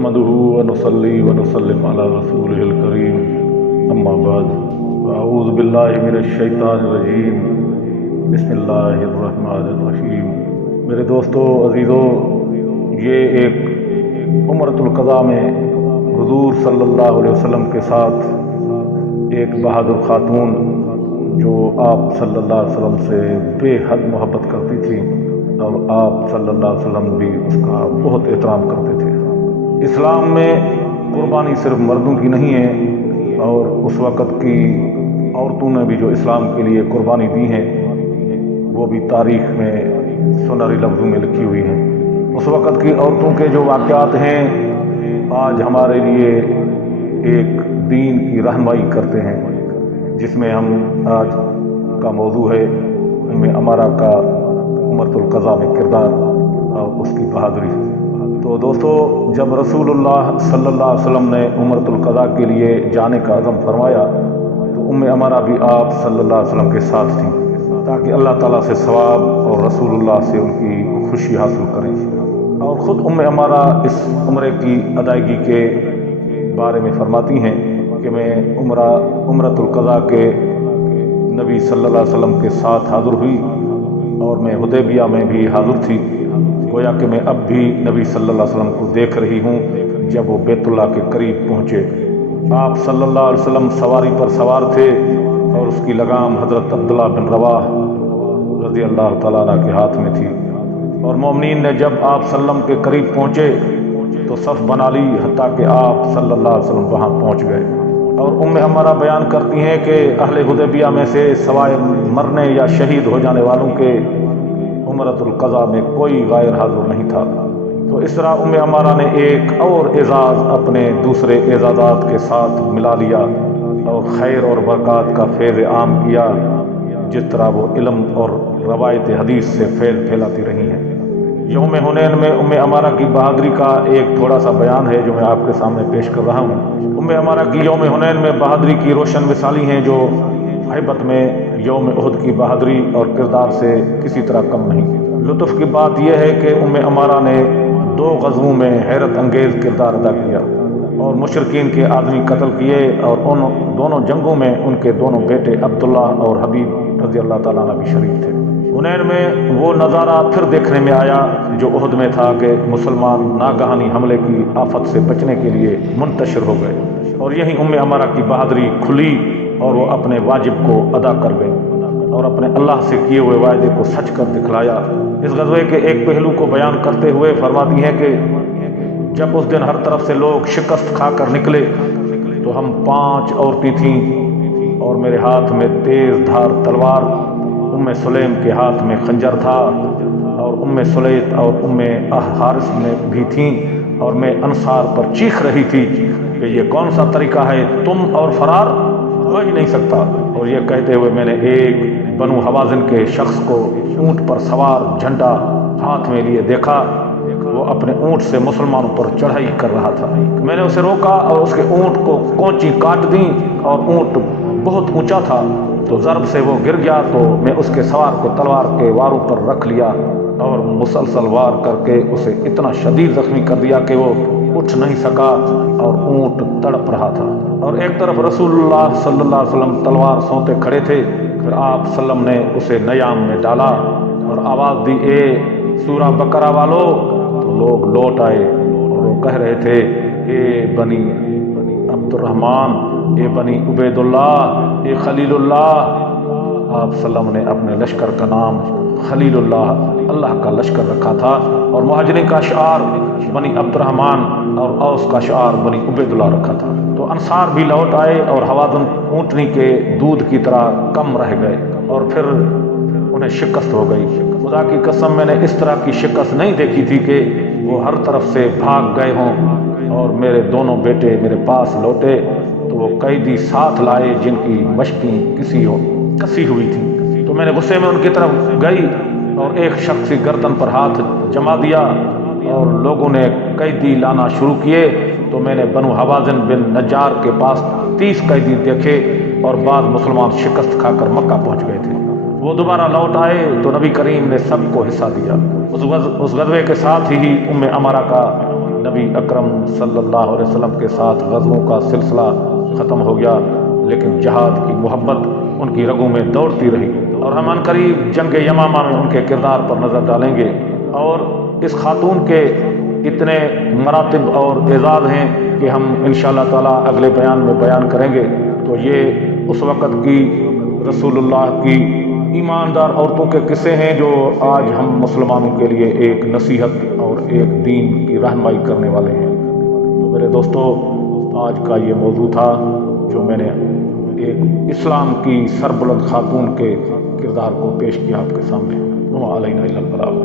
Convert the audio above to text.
नहमदुहु व नुसल्ली व नुसल्लिम अला रसूलिहिल करीम, अम्मा बाद, अऊज़ु बिल्लाहि मिनश शैतानिर रजीम, बिस्मिल्लाहिर रहमानिर रहीम। मेरे दोस्तों, अजीज़ों, ये एक उम्रतुल क़ज़ा में हुज़ूर सल्लल्लाहु अलैहि वसल्लम के साथ एक बहादुर खातून जो आप सल्लल्लाहु अलैहि वसल्लम से बेहद मोहब्बत करती थी और आप सल्लल्लाहु अलैहि वसल्लम भी उसका बहुत एहतराम करते थे। इस्लाम में कुर्बानी सिर्फ मर्दों की नहीं है और उस वक़्त की औरतों ने भी जो इस्लाम के लिए कुर्बानी दी है वो भी तारीख़ में सुनहरी लफ्ज़ों में लिखी हुई है। उस वक़्त की औरतों के जो वाक़यात हैं आज हमारे लिए एक दीन की रहनुमाई करते हैं, जिसमें हम आज का मौजू है उम्मे अमारा का उम्रतुल क़ज़ा में किरदार और उसकी बहादुरी। तो दोस्तों, जब रसूलुल्लाह सल्लल्लाहु अलैहि वसल्लम ने उम्रतुल क़ज़ा के लिए जाने का अज़म फरमाया तो उम्मे अमारा भी आप सल्लल्लाहु अलैहि वसल्लम के साथ थी, ताकि अल्लाह ताला से सवाब और रसूलुल्लाह से उनकी खुशी हासिल करें। और ख़ुद उम्मे अमारा इस उम्रे की अदायगी के बारे में फरमाती हैं कि मैं उम्रतुल क़ज़ा के नबी सल्लल्लाहु अलैहि वसल्लम के साथ हाज़िर हुई और मैं हुदैबिया में भी हाज़िर थी। गोया कि मैं अब भी नबी सल्लल्लाहु अलैहि वसल्लम को देख रही हूँ जब वो बैतुल्लाह के करीब पहुँचे। आप सल्लल्लाहु अलैहि वसल्लम सवारी पर सवार थे और उसकी लगाम हज़रत अब्दुल्लाह बिन रवाह रज़ी अल्लाह तआला अन्हु के हाथ में थी। और मोमिनीन ने जब आप सल्लम के करीब पहुँचे तो सफ़ बना ली, हत्ता कि आप सल्लल्लाहु अलैहि वसल्लम वहाँ पहुँच गए। और उम्मे अमारा बयान करती हैं कि अहले हुदैबिया में से सवाए मरने या शहीद हो जाने वालों के उम्रतुल क़ज़ा में कोई गैर हाज़िर नहीं था। तो इस तरह उम्मे अमारा ने एक और एजाज़ अपने दूसरे एजाज़ात के साथ मिला लिया और खैर और बरक़ात का फैज़ आम किया, जिस तरह वो इल्म और रवायत हदीस से फैलाती रही हैं। यौम हुनैन में उम्मे अमारा की बहादुरी का एक थोड़ा सा बयान है जो मैं आपके सामने पेश कर रहा हूँ। उम्मे अमारा की यौम हुनैन में बहादुरी की रोशन मिसाली हैं जो हैबत में यौम उहद की बहादुरी और किरदार से किसी तरह कम नहीं। लुत्फ़ की बात यह है कि उम्मे अमारा ने 2 ग़ज़वों में हैरत अंगेज़ किरदार अदा किया और मुशरिकीन के आदमी कत्ल किए और उन दोनों जंगों में उनके दोनों बेटे अब्दुल्ला और हबीब रज़ी अल्लाह तआला अन्हु भी शरीक थे। हुनैन में वो नज़ारा फिर देखने में आया जो उहद में था कि मुसलमान नागहानी हमले की आफत से बचने के लिए मुंतशिर हो गए और यहीं उम्मे अमारा की बहादुरी खुली और वो अपने वाजिब को अदा कर गए और अपने अल्लाह से किए हुए वायदे को सच कर दिखलाया। इस ग़ज़वे के एक पहलू को बयान करते हुए फरमाती हैं कि जब उस दिन हर तरफ से लोग शिकस्त खाकर निकले तो हम 5 औरतें थीं और मेरे हाथ में तेज़ धार तलवार, उम्मे सुलैम के हाथ में खंजर था और उम्मे सुलैत और उम्मे हारिस में भी थीं और मैं अंसार पर चीख रही थी कि ये कौन सा तरीका है, तुम और फरार हो ही नहीं सकता। और ये कहते हुए मैंने एक बनु हवाज़िन के शख्स को ऊँट पर सवार झंडा हाथ में लिए देखा। वो अपने ऊँट से मुसलमानों पर चढ़ाई कर रहा था। मैंने उसे रोका और उसके ऊँट को कोंची काट दी और ऊँट बहुत ऊंचा था तो ज़रब से वो गिर गया। तो मैं उसके सवार को तलवार के वारों पर रख लिया और मुसलसल वार करके उसे इतना शदीद ज़ख्मी कर दिया कि वो उठ नहीं सका और ऊँट तड़प रहा था। और एक तरफ रसूलुल्लाह सल्लल्लाहु अलैहि वसल्लम तलवार सोंते खड़े थे। फिर आप सल्लम ने उसे नयाम में डाला और आवाज़ दी, ए सूरा बकरा वालों। तो लोग लौट आए और वो कह रहे थे, ए बनी अब्दुर्रहमान, ए बनी उबैदुल्लाह, ए खलीलुल्लाह। आप सल्लम ने अपने लश्कर का नाम खलीलुल्लाह, अल्लाह का लश्कर रखा था और मुहाजिरीन का शार बनी अब्दुर्रहमान और औस का शार बनी उबैदुल्लाह रखा था। तो अंसार भी लौट आए और हवाज़िन ऊँटनी के दूध की तरह कम रह गए और फिर उन्हें शिकस्त हो गई। खुदा की कसम, मैंने इस तरह की शिकस्त नहीं देखी थी कि वो हर तरफ से भाग गए हों। और मेरे दोनों बेटे मेरे पास लौटे तो वो कैदी साथ लाए जिनकी मश्कें कसी हुई थी। तो मैंने गुस्से में उनकी तरफ गई और एक शख्स की गर्दन पर हाथ जमा दिया और लोगों ने कैदी लाना शुरू किए। तो मैंने बनु हवाज़िन बिन नज्जार के पास 30 कैदी देखे और बाद मुसलमान शिकस्त खाकर मक्का पहुंच गए थे। वो दोबारा लौट आए तो नबी करीम ने सबको हिस्सा दिया। उस ग़ज़वे के साथ ही उम्मे अमारा का نبی اکرم صلی اللہ علیہ وسلم کے ساتھ غزووں کا سلسلہ ختم ہو گیا، لیکن جہاد کی محبت ان کی رگوں میں دوڑتی رہی، اور ہم ان قریب جنگ یمامہ میں ان کے کردار پر نظر ڈالیں گے، اور اس خاتون کے اتنے مراتب اور اعزاز ہیں کہ ہم انشاءاللہ تعالیٰ اگلے بیان میں بیان کریں گے۔ تو یہ اس وقت کی رسول اللہ کی ایماندار عورتوں کے قصے ہیں جو آج ہم مسلمانوں کے لیے ایک نصیحت اور ایک دین کی رہنمائی کرنے والے ہیں۔ تو میرے دوستو، آج کا یہ موضوع تھا جو میں نے ایک اسلام کی سربلند خاتون کے کردار کو پیش کیا آپ کے سامنے۔ وما علینا الا البلاغ۔